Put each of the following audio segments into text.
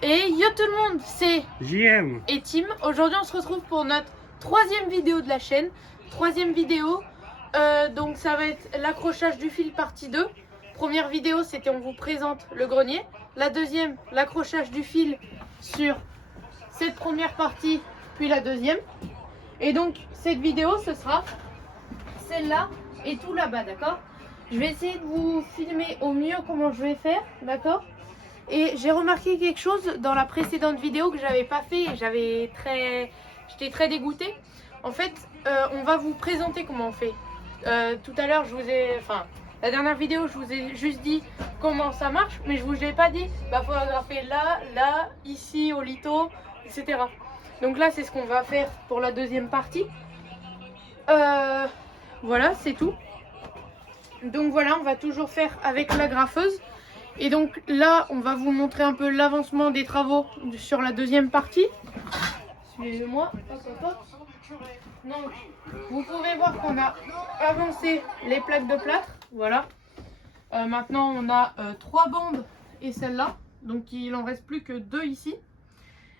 Et yo tout le monde, c'est JM et Tim. Aujourd'hui on se retrouve pour notre troisième vidéo de la chaîne. Troisième vidéo, donc ça va être l'accrochage du fil partie 2. Première vidéo c'était on vous présente le grenier. La deuxième, l'accrochage du fil sur cette première partie, puis la deuxième. Et donc cette vidéo ce sera celle-là et tout là-bas, d'accord? Je vais essayer de vous filmer au mieux comment je vais faire, d'accord? Et j'ai remarqué quelque chose dans la précédente vidéo que j'avais pas fait et j'étais très dégoûtée. En fait, on va vous présenter comment on fait. Tout à l'heure, la dernière vidéo, je vous ai juste dit comment ça marche, mais je vous ai pas dit, photographer là, là, ici, au lito, etc. Donc là, c'est ce qu'on va faire pour la deuxième partie. Voilà, c'est tout. Donc voilà, on va toujours faire avec la graffeuse. Et donc là, on va vous montrer un peu l'avancement des travaux sur la deuxième partie. Suivez-moi. Donc, vous pouvez voir qu'on a avancé les plaques de plâtre. Voilà. Maintenant, on a 3 bandes et celle-là. Donc, il en reste plus que 2 ici.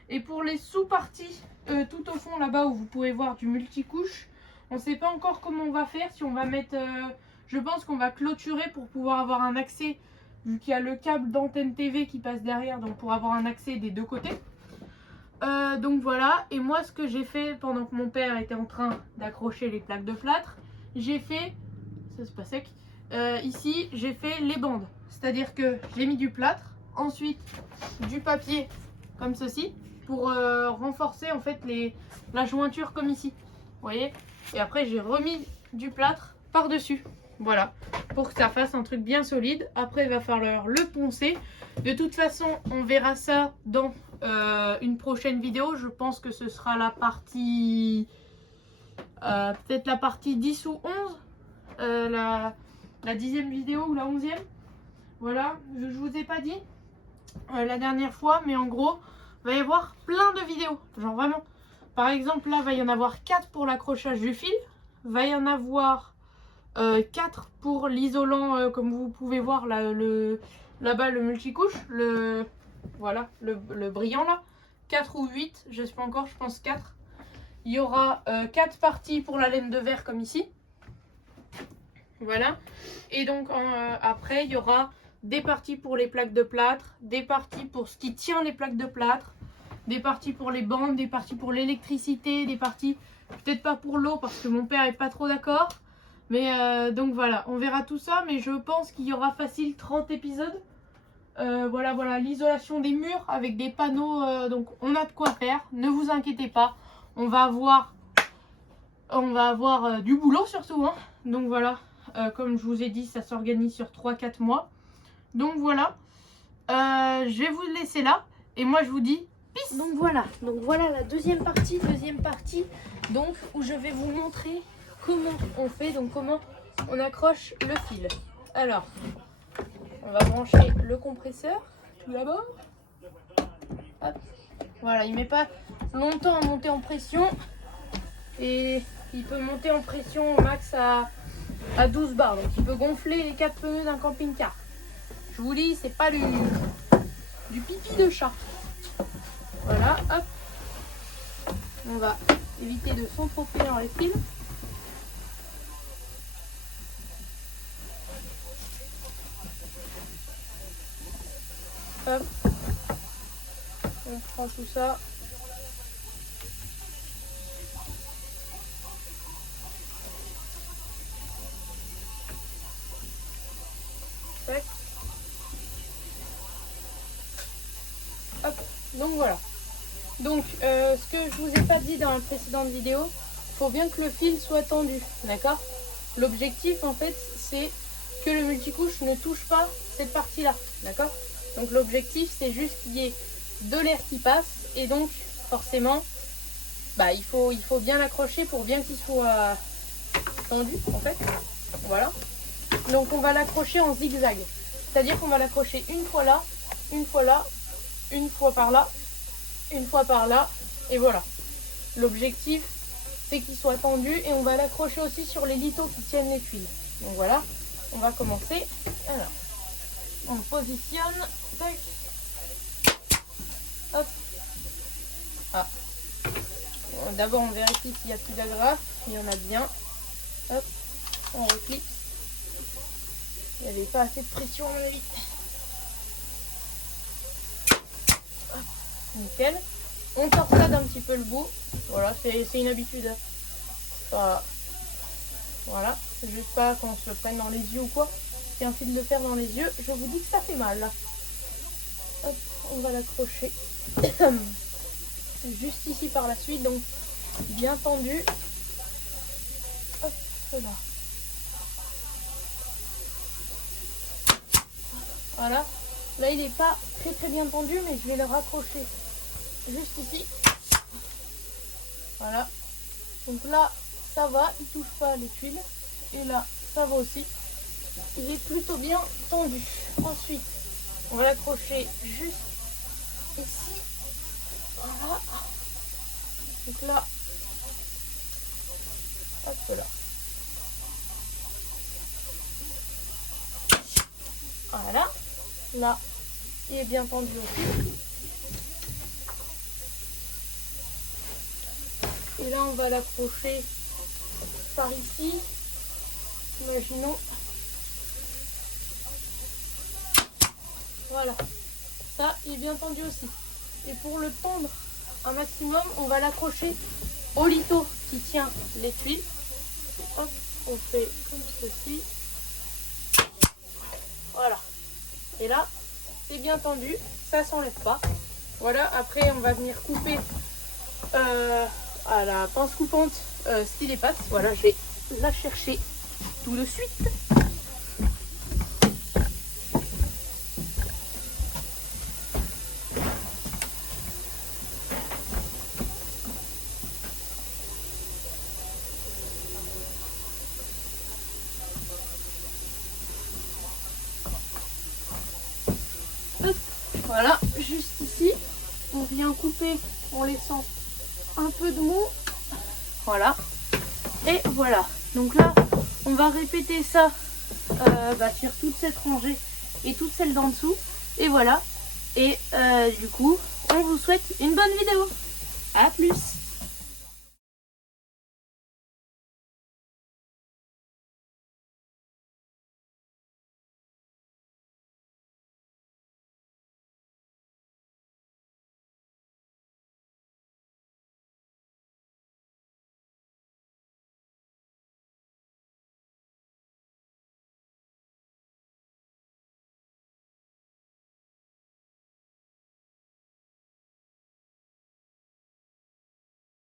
Et pour les sous-parties, tout au fond là-bas où vous pouvez voir du multicouche, on ne sait pas encore comment on va faire. Si on va mettre... je pense qu'on va clôturer pour pouvoir avoir un accès, vu qu'il y a le câble d'antenne TV qui passe derrière, donc pour avoir un accès des deux côtés. Donc voilà, et moi ce que j'ai fait pendant que mon père était en train d'accrocher les plaques de plâtre, j'ai fait, ça c'est pas sec, ici j'ai fait les bandes. C'est-à-dire que j'ai mis du plâtre, ensuite du papier comme ceci, pour renforcer en fait la jointure comme ici. Vous voyez? Et après j'ai remis du plâtre par-dessus. Voilà, pour que ça fasse un truc bien solide. Après, il va falloir le poncer. De toute façon, on verra ça dans une prochaine vidéo. Je pense que ce sera la partie... peut-être la partie 10 ou 11. La 10e vidéo ou la 11e. Voilà, je ne vous ai pas dit la dernière fois. Mais en gros, il va y avoir plein de vidéos. Genre vraiment. Par exemple, là, il va y en avoir 4 pour l'accrochage du fil. Il va y en avoir... 4 pour l'isolant, comme vous pouvez voir là-bas, le multicouche, voilà, le brillant là, 4 ou 8, je sais pas encore, je pense 4. Il y aura 4 parties pour la laine de verre comme ici, voilà. Et donc après il y aura des parties pour les plaques de plâtre, des parties pour ce qui tient les plaques de plâtre, des parties pour les bandes, des parties pour l'électricité, des parties peut-être pas pour l'eau parce que mon père est pas trop d'accord. Mais donc voilà, on verra tout ça, mais je pense qu'il y aura facile 30 épisodes. Voilà, l'isolation des murs avec des panneaux, donc on a de quoi faire, ne vous inquiétez pas. On va avoir du boulot surtout, hein. Donc voilà, comme je vous ai dit, ça s'organise sur 3-4 mois. Donc voilà, je vais vous laisser là, et moi je vous dis peace. Donc voilà la deuxième partie, donc où je vais vous montrer comment on fait, donc comment on accroche le fil. Alors, on va brancher le compresseur tout d'abord. Hop. Voilà, il met pas longtemps à monter en pression et il peut monter en pression au max à 12 bars. Donc il peut gonfler les 4 pneus d'un camping-car. Je vous dis, c'est pas du pipi de chat. Voilà, hop. On va éviter de s'entroper dans les fils. Hop. On prend tout ça. Tac. Hop. Donc voilà. Donc ce que je vous ai pas dit dans la précédente vidéo, il faut bien que le fil soit tendu, d'accord? L'objectif en fait c'est que le multicouche ne touche pas cette partie là, d'accord? Donc l'objectif c'est juste qu'il y ait de l'air qui passe et donc forcément il faut bien l'accrocher pour bien qu'il soit tendu en fait. Voilà. Donc on va l'accrocher en zigzag, c'est-à-dire qu'on va l'accrocher une fois là, une fois là, une fois par là, une fois par là, et voilà. L'objectif c'est qu'il soit tendu et on va l'accrocher aussi sur les litos qui tiennent les tuiles. Donc voilà, on va commencer. Alors, on positionne, tac. d'abord on vérifie s'il n'y a plus d'agrafe. Il y en a bien. Hop, on replie. Il n'y avait pas assez de pression à mon avis. Hop, nickel. On torsade un petit peu le bout. Voilà, c'est une habitude. Pas... Voilà, c'est juste pas qu'on se le prenne dans les yeux ou quoi. Si un fil de fer dans les yeux, je vous dis que ça fait mal. Hop, on va l'accrocher juste ici par la suite, donc bien tendu. Hop là. Voilà. Là il n'est pas très bien tendu, mais je vais le raccrocher juste ici. Voilà. Donc là ça va, il touche pas les tuiles. Et là ça va aussi. Il est plutôt bien tendu. Ensuite, on va l'accrocher juste ici. Voilà. Donc là, hop là. Voilà. Là, il est bien tendu aussi. Et là, on va l'accrocher par ici. Imaginons. Voilà. Ça, il est bien tendu aussi. Et pour le tendre un maximum, on va l'accrocher au lito qui tient les tuiles. Hop, on fait comme ceci. Voilà. Et là, c'est bien tendu. Ça s'enlève pas. Voilà. Après, on va venir couper à la pince coupante style épaisse. Voilà, je vais la chercher tout de suite. Voilà, juste ici, on vient couper en laissant un peu de mou. Voilà, et voilà. Donc là, on va répéter ça sur toute cette rangée et toute celle d'en dessous. Et voilà, et du coup, on vous souhaite une bonne vidéo. À plus!